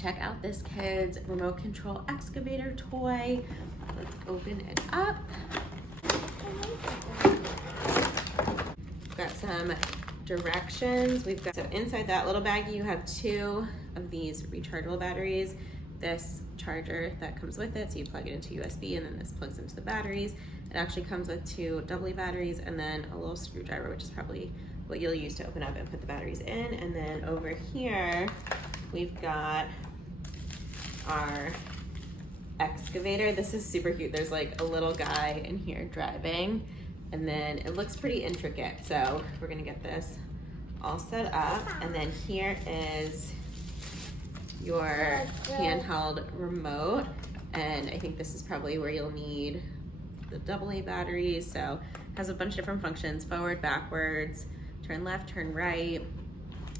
check out this kid's remote control excavator toy. Let's open it up. We've got some directions. So inside that little baggie, you have 2 of these rechargeable batteries. This charger that comes with it, so you plug it into USB, and then this plugs into the batteries. It actually comes with 2 AA batteries and then a little screwdriver, which is probably what you'll use to open up and put the batteries in. And then over here, we've got our excavator. This is super cute. There's like a little guy in here driving, and then it looks pretty intricate. So we're gonna get this all set up. And then here is your handheld remote. And I think this is probably where you'll need the AA batteries. So it has a bunch of different functions: forward, backwards, turn left, turn right.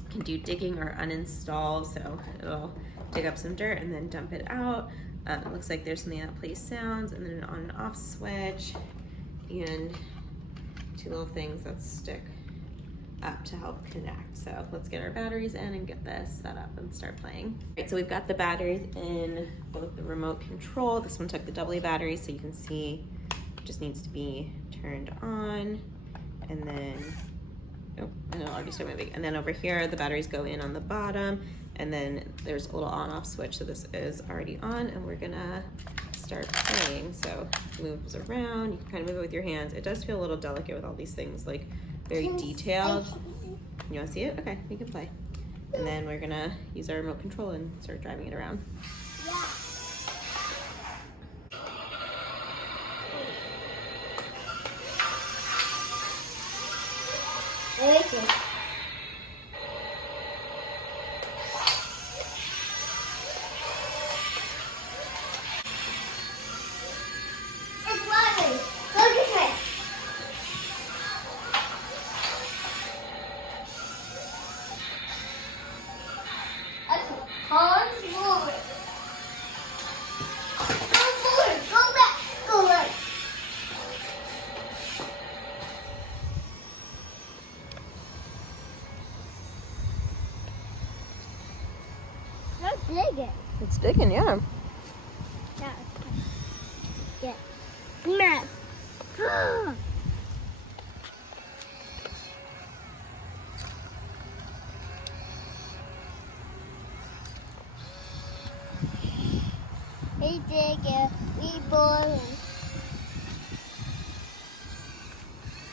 Can do digging or uninstall, so it'll dig up some dirt and then dump it out. It looks like there's something that plays sounds, and then an on and off switch, and 2 little things that stick up to help connect. So let's get our batteries in and get this set up and start playing. All right, so we've got the batteries in both the remote control. This one took the AA battery, so you can see it just needs to be turned on, and then oh, and it'll already start moving. And then over here, the batteries go in on the bottom, and then there's a little on-off switch. So this is already on, and we're gonna start playing. So it moves around. You can kind of move it with your hands. It does feel a little delicate with all these things, like very detailed. You wanna see it? Okay, you can play. And then we're gonna use our remote control and start driving it around. Yeah. Okay. It's running. Look at it. That's hard forward. Go forward. Go back. Go right. Let's dig it. It's digging, yeah. Yeah. Smash. We dig it. We boil it.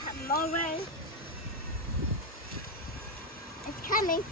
Come over. It's coming.